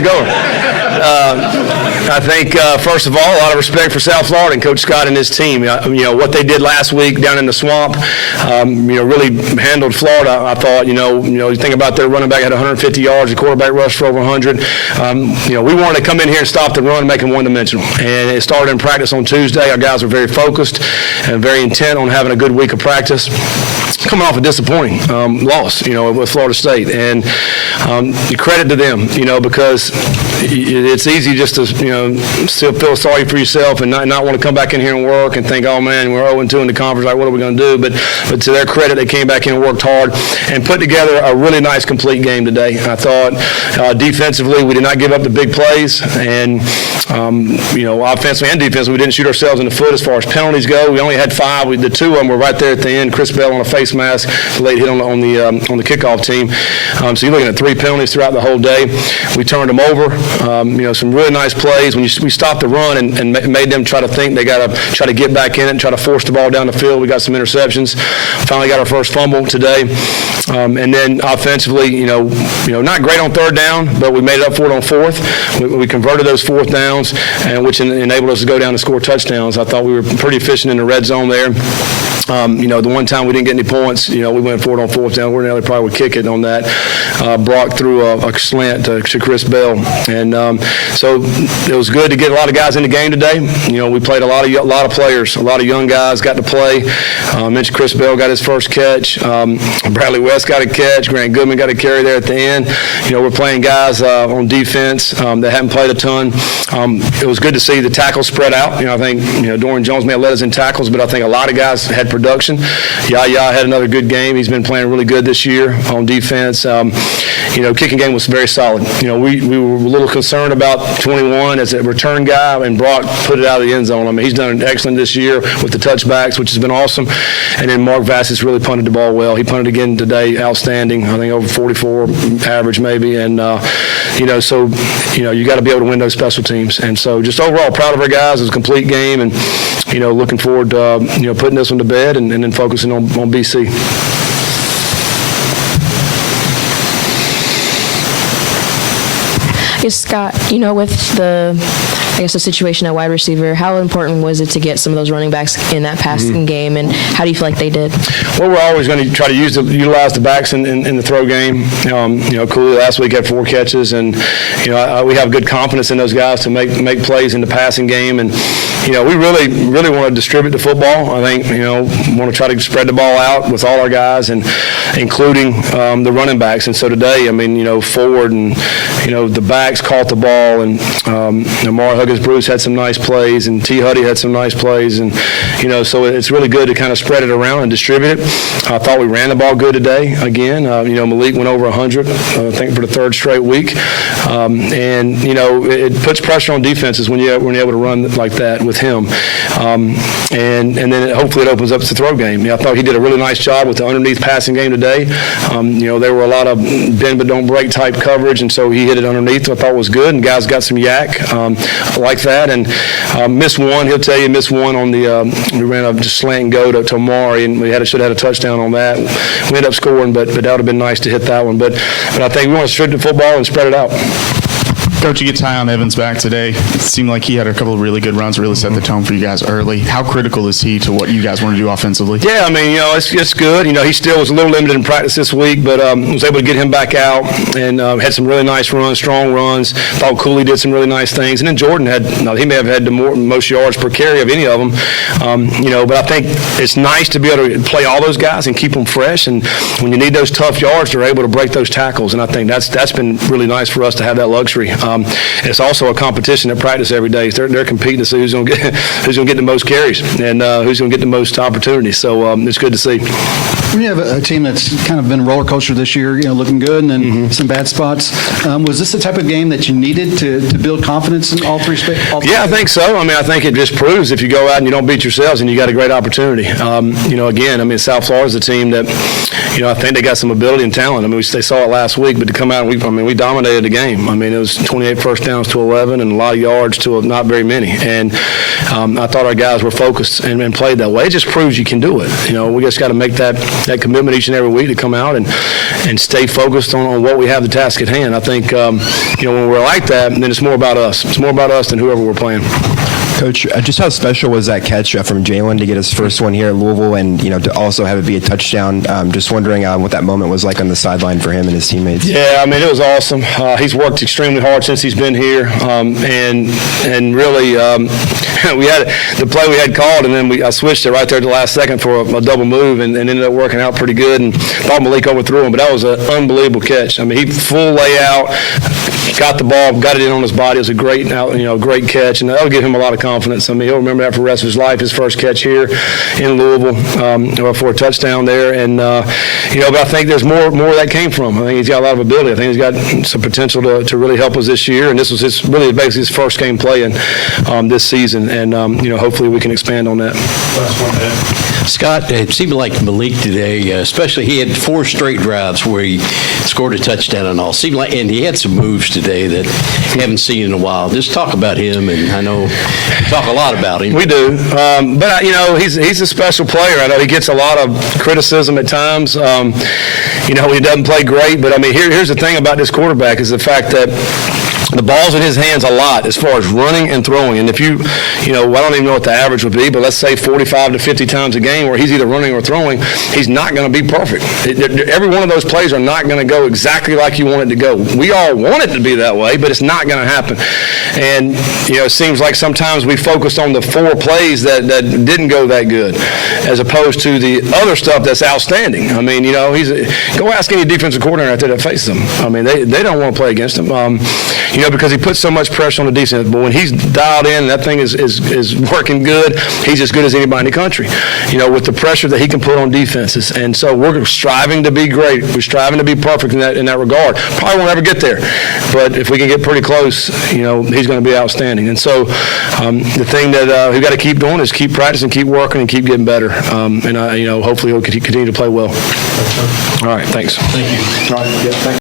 got going. I think, first of all, a lot of respect for South Florida and Coach Scott and his team. What they did last week down in the swamp, really handled Florida. I thought, you think about their running back had 150 yards, the quarterback rushed for over 100. We wanted to come in here and stop the run and make them one-dimensional. And it started in practice on Tuesday. Our guys were very focused and very intent on having a good week of practice. Coming off a disappointing loss, with Florida State. And credit to them, because it's easy just to, still feel sorry for yourself and not want to come back in here and work and think, oh, man, we're 0-2 in the conference, like, what are we going to do? But to their credit, they came back in and worked hard and put together a really nice, complete game today. I thought defensively, we did not give up the big plays. And, offensively and defensively, we didn't shoot ourselves in the foot as far as penalties go. We only had 5. The 2 of them were right there at the end. Chris Bell on a face mask, late hit on the kickoff team. So you're looking at 3 penalties throughout the whole day. We turned them over. Some really nice plays. When we stopped the run and made them try to think they got to try to get back in it and try to force the ball down the field. We got some interceptions. Finally got our first fumble today. And then offensively, not great on third down, but we made it up for it on fourth. We converted those fourth downs, which enabled us to go down and score touchdowns. I thought we were pretty efficient in the red zone there. The one time we didn't get any points, we went for it on fourth down. Ordinarily probably would kick it on that. Brock threw a slant to Chris Bell. And so it was good to get a lot of guys in the game today. We played a lot of players, a lot of young guys got to play. I mentioned Chris Bell got his first catch. Bradley West got a catch. Grant Goodman got a carry there at the end. We're playing guys on defense that haven't played a ton. It was good to see the tackles spread out. I think, Dorian Jones may have led us in tackles, but I think a lot of guys had production. Yaya had another good game. He's been playing really good this year on defense. Kicking game was very solid. We were a little concerned about 21 as a return guy, and Brock put it out of the end zone. I mean, he's done excellent this year with the touchbacks, which has been awesome. And then Mark Vassis really punted the ball well. He punted again today, outstanding. I think over 44 average maybe. And, you got to be able to win those special teams. And so just overall proud of our guys. It was a complete game and, looking forward to, putting this one to bed and then focusing on BC. Yes, Scott, with the situation at wide receiver, how important was it to get some of those running backs in that passing game, and how do you feel like they did? Well, we're always going to try to utilize the backs in the throw game. Cooley last week had 4 catches, and we have good confidence in those guys to make plays in the passing game, and we really want to distribute the football. I think want to try to spread the ball out with all our guys, and including the running backs. And so today, Ford and the backs caught the ball, and Mara Huggins-Bruce had some nice plays, and T. Huddy had some nice plays, and so it's really good to kind of spread it around and distribute it. I thought we ran the ball good today again. Malik went over 100, I think, for the 3rd straight week, and it puts pressure on defenses when you're able to run like that with him, and then hopefully it opens up the throw game. I thought he did a really nice job with the underneath passing game today. There were a lot of bend but don't break type coverage, and so he hit it underneath, which I thought was good, and guys got some yak like that. And missed one. He'll tell you missed one on the we ran a slant and go to Amari, and we should have had a touchdown on that. We ended up scoring, but that would have been nice to hit that one. But I think we want to strip the football and spread it out. Coach, you get Tyon Evans back today. It seemed like he had a couple of really good runs, really set the tone for you guys early. How critical is he to what you guys want to do offensively? Yeah, it's good. He still was a little limited in practice this week, but was able to get him back out and had some really nice runs, strong runs. Thought Cooley did some really nice things. And then Jordan he may have had the most yards per carry of any of them. But I think it's nice to be able to play all those guys and keep them fresh. And when you need those tough yards, they're able to break those tackles. And I think that's been really nice for us to have that luxury. It's also a competition at practice every day. They're competing to see who's going to get the most carries and who's going to get the most opportunities. So it's good to see. When you have a team that's kind of been a roller coaster this year, looking good and then some bad spots, was this the type of game that you needed to build confidence in all three spaces? Yeah, I think so. I think it just proves if you go out and you don't beat yourselves and you got a great opportunity. Again, South Florida's a team that, I think they got some ability and talent. They saw it last week, but to come out and we dominated the game. It was 28 first downs to 11 and a lot of yards to not very many. And I thought our guys were focused and played that way. It just proves you can do it. We just got to make that that commitment each and every week to come out and stay focused on what we have the task at hand. I think, when we're like that, then it's more about us. It's more about us than whoever we're playing. Coach, just how special was that catch from Jalen to get his first one here at Louisville and, to also have it be a touchdown? Just wondering what that moment was like on the sideline for him and his teammates. Yeah, it was awesome. He's worked extremely hard since he's been here. And really, we had the play we had called, and then I switched it right there at the last second for a double move and ended up working out pretty good. And thought Malik overthrew him, but that was an unbelievable catch. He full layout, got the ball, got it in on his body. It was a great, great catch, and that'll give him a lot of confidence. He'll remember that for the rest of his life. His first catch here in Louisville for a touchdown there, and but I think there's more where that came from. I think he's got a lot of ability. I think he's got some potential to really help us this year, and this was basically his first game playing this season, and hopefully we can expand on that. Scott, it seemed like Malik today, especially he had 4 straight drives where he scored a touchdown and all. And he had some moves today that we haven't seen in a while. Just talk about him, and I know we talk a lot about him. We do, but he's a special player. I know he gets a lot of criticism at times. He doesn't play great, but here's the thing about this quarterback is the fact that the ball's in his hands a lot as far as running and throwing. And if I don't even know what the average would be, but let's say 45 to 50 times a game where he's either running or throwing, he's not going to be perfect. Every one of those plays are not going to go exactly like you want it to go. We all want it to be that way, but it's not going to happen. And, it seems like sometimes we focused on the 4 plays that didn't go that good as opposed to the other stuff that's outstanding. Go ask any defensive coordinator out there that faces him. They don't want to play against him. Because he puts so much pressure on the defense. But when he's dialed in and that thing is working good, he's as good as anybody in the country, with the pressure that he can put on defenses. And so we're striving to be great. We're striving to be perfect in that regard. Probably won't ever get there. But if we can get pretty close, he's going to be outstanding. And so the thing that we've got to keep doing is keep practicing, keep working, and keep getting better. Hopefully he'll continue to play well. All right, thanks. Thank you. All right, yeah, thanks.